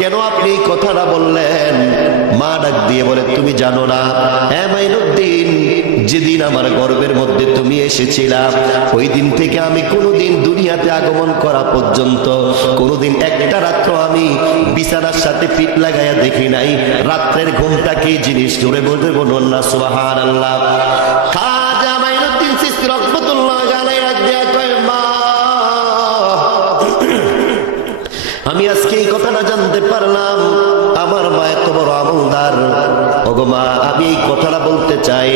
কেন আপনি এই কথাটা বললেন? মা ডাক দিয়ে বলে, তুমি জানো না হ্যাঁ যেদিন আমার গর্বের মধ্যে তুমি এসেছিলা ওই দিন থেকে আমি কোনোদিন দুনিয়াতে আগমন করা পর্যন্ত, কোনোদিন একটা রাত্র আমি বিছানার সাথে পিঠ লাগাইয়া দেখি নাই। রাত্রের ঘুমটা কি জিনিস? জোরে বলতে বলুন না সুবাহান আল্লাহ আমি আজকে এই কথাটা জানতে পারলাম, আমার মা এত বড় আমলদার মা, আমি এই কথাটা বলতে চাই।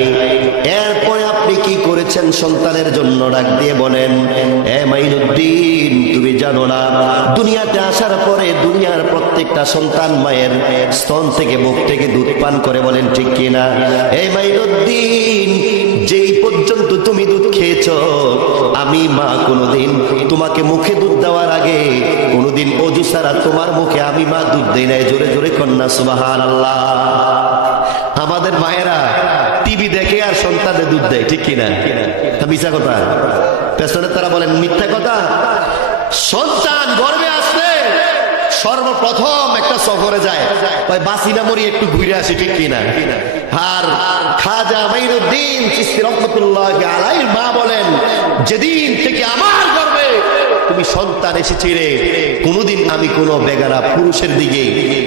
এরপরে আপনি কি করেছেন সন্তানের জন্য? ডাক দিয়ে বলেন, এ মাইনুদ্দিন, তুমি জানো না, দুনিয়াতে আসার পরে দুনিয়ার প্রত্যেকটা সন্তান মায়ের স্তন থেকে মুখ থেকে দুধ পান করে বলেন, ঠিক কিনা এ মাইনুদ্দিন, যেই পর্যন্ত তুমি দুধ খেয়েছ, আমি মা কোনোদিন তোমাকে মুখে দুধ দেওয়ার আগে ছাড়া তোমার মুখে আমি মা দুধ দেই নাই। জোরে জোরে কন্যা সুবাহান আল্লাহ আমাদের মায়েরা টিভি দেখে আর সন্তানের দুধ দেয়, ঠিক কিনা? মিথ্যা কথা? পেছনে তারা বলেন, মিথ্যা কথা? সন্তান গর্বে আসলে সর্বপ্রথম একটা সফরে যায়। ওই বাসিনা মরি একটু ঘুরে আসি, ঠিক কিনা? আর খাজা মাইনুদ্দিন চিস্তি রহমতুল্লাহ আলাইর মা বলেন, যেদিন থেকে আমার গর্বে তুমি সন্তান এসেছি রে কোনোদিন আমি কোন বেগারা পুরুষের দিকে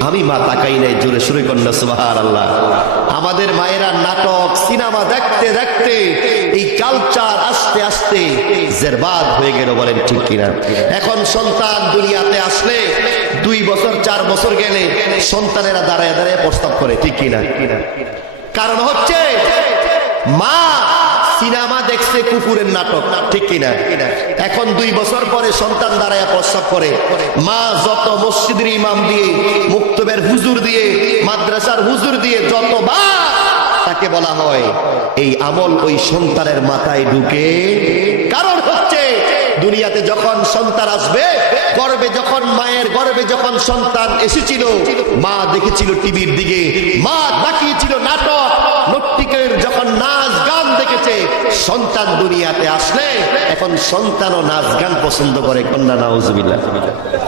আমি মা তাকাই নাই, জোরে শুরু কন্যা সুবাহার আল্লাহ আমাদের মায়েরা নাটক, সিনেমা দেখতে দেখতে এই কালচার আস্তে আস্তে জেরবাদ হয়ে গেল, বলেন ঠিক কিনা? এখন সন্তান দুনিয়াতে আসলে দুই বছর, চার বছর গেলে সন্তানেরা দাঁড়ায় দাঁড়ায় প্রস্তাব করে, ঠিক কিনা? কারণ হচ্ছে মা সিনেমা দেখছে কুকুরের নাটক, ঠিক কিনা? এখন দুই বছর পরে সন্তান দাঁড়ায় প্রস্তাব করে, মা যত মসজিদের ইমাম দিয়ে, মুক্তবের হুজুর দিয়ে, মাদ্রাসার হুজুর দিয়ে যতবার তাকে বলা হয়, এই আমল ওই সন্তানের মাথায় ঢুকে। কারণ হচ্ছে, দুনিয়াতে যখন সন্তান আসবে, গর্বে যখন মায়ের গর্বে যখন সন্তান এসেছিল, মা দেখেছিল টিভির দিকে, মা তাকিয়েছিল নাটক নট্টিকের যখন নাচ গান দেখেছে সন্তান দুনিয়াতে আসলে এখন সন্তানও নাচ গান পছন্দ করে, কন্যা নাউজুবিল্লাহ।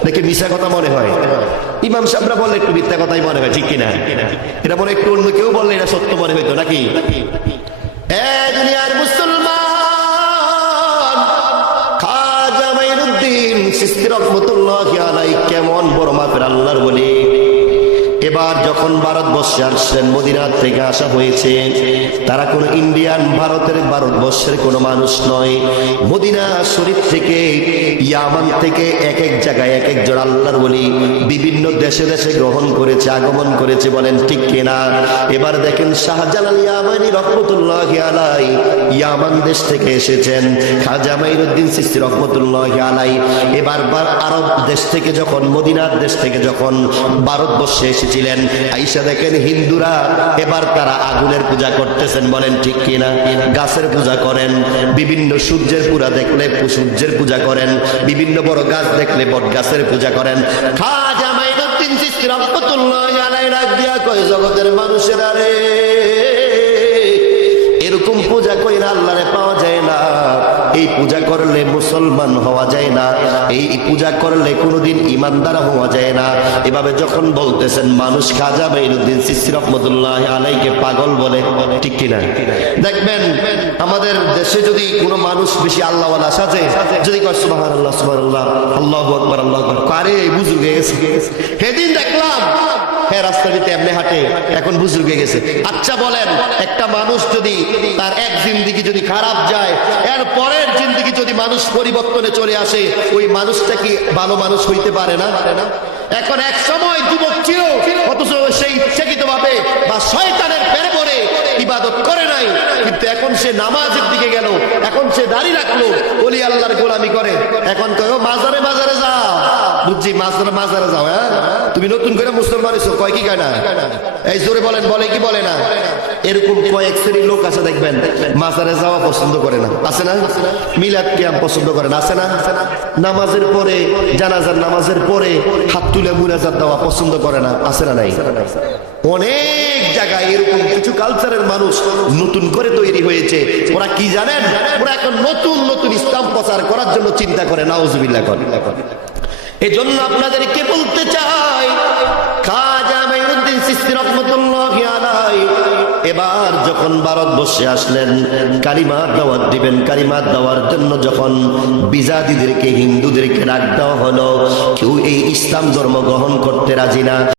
দেখে মিশা কথা মনে হয়? ইমাম সাহেবরা বললে একটু মিথ্যা কথাই মনে হয়, ঠিক কিনা? এটা মনে একটু অন্য কেউ বললে এটা সত্য মনে হইতো নাকি? দুনিয়ার মুসলমান, খাজা মাইনুদ্দিন কেমন বড় মাপের আল্লাহর বলি এবার যখন ভারতবর্ষে আসছেন, মদিনার থেকে আসা হয়েছে, তারা কোন ইন্ডিয়ান, ভারতের ভারতবর্ষের কোন মানুষ নয়। মদিনা শরীফ থেকে, ইয়ামান থেকে এক এক জায়গায় এক একজন আল্লাহর বলি বিভিন্ন দেশে দেশে গ্রহণ করেছে, আগমন করেছে বলেন, ঠিক কিনা? এবার দেখেন শাহজালাল ইয়ামানি রহমতুল্লাহ আলাই ইয়ামান দেশ থেকে এসেছেন, খাজা মাইনুদ্দিন সিস্তি রহমতুল্লাহ আলাই। এবার বার আরব দেশ থেকে যখন, মদিনার দেশ থেকে যখন ভারতবর্ষে এসেছিলেন আইসা দেখেন হিন্দুরা, এবার তারা আগুনের পূজা করতেছেন বলেন ঠিক কিনা? গাছের পূজা করেন, বিভিন্ন সূর্যের পূজা দেখলে সূর্যের পূজা করেন, বিভিন্ন বড় গাছ দেখলে বট গাছের পূজা করেন। খাজা মাইনুদ্দিন কয়, জগতের মানুষের আরে এরকম পূজা কইরা আল্লাহরে পাওয়া যায় না। এই পূজা করলে মুসলমান হওয়া যায় না। এই পূজা করলে কোনোদিন ইমানদার হওয়া যায় না। এভাবে যখন বলতেছেন, মানুষ খাজা বাইরুদ্দিন সিসি রহমতুল্লাহ আলাইকে পাগল বলে। ঠিক কিনা? দেখবেন, আমাদের দেশে যদি কোনো মানুষ বেশি আল্লাহ সাজে, যদি আল্লাহ আল্লাহ আল্লাহ কারে বুঝুর্গ গেছে? সেদিন দেখলাম হ্যাঁ রাস্তা দিতে এমনি হাঁটে। এখন গেছে। আচ্ছা বলেন, একটা মানুষ যদি তার এক জিন্দিগি যদি খারাপ যায়, এর পরের জিন্দিগি যদি মানুষ পরিবর্তনে চলে আসে, ওই মানুষটা কি ভালো মানুষ হইতে পারে না? এখন এক সময় যুবক ছিল, অথচ সেই ইচ্ছাকৃত ভাবে বা শয়তানের পেরে ইবাদত করে নাই। কিন্তু এখন সে নামাজের দিকে গেল, এখন সে দাড়ি রাখল, বলি আল্লাহর গোলামি করে। এখন ও মাজারে মাজারে যাও। বুঝছি, মাজারে মাজারে যাও হ্যাঁ? তুমি নতুন করে মুসলমান হয়েছো, কয় কি কয় না এই জোরে বলেন, বলে কি বলে না? এরকম কয়েক শ্রেণির লোক আছে, দেখবেন, মাজারে যাওয়া পছন্দ করে না। আছে না? মিলাদ কিয়াম পছন্দ করে না। আছে না? নামাজের পরে, জানাজার নামাজের পরে হাত তুলে মুনাজাত দেওয়া পছন্দ করে না। আছে না নাই? অনেক জায়গায় এরকম কিছু কালচারের মানুষ নতুন করে তৈরি হয়েছে। ওরা কি জানেন? ওরা এখন নতুন নতুন ইসলাম প্রচার করার জন্য চিন্তা করে, নাউজুবিল্লাহ করে। এজন্য আপনাদেরকে বলতে চাই, খাজা মাইনুদ্দিন সিস্তি রহমতুল্লাহি এবার যখন ভারতবর্ষে আসলেন, কালিমার দাওয়াত দিবেন। কালিমার দেওয়ার জন্য যখন বিজাদিদেরকে হিন্দুদেরকে ডাক দেওয়া হলো, কেউ এই ইসলাম ধর্ম গ্রহণ করতে রাজি না।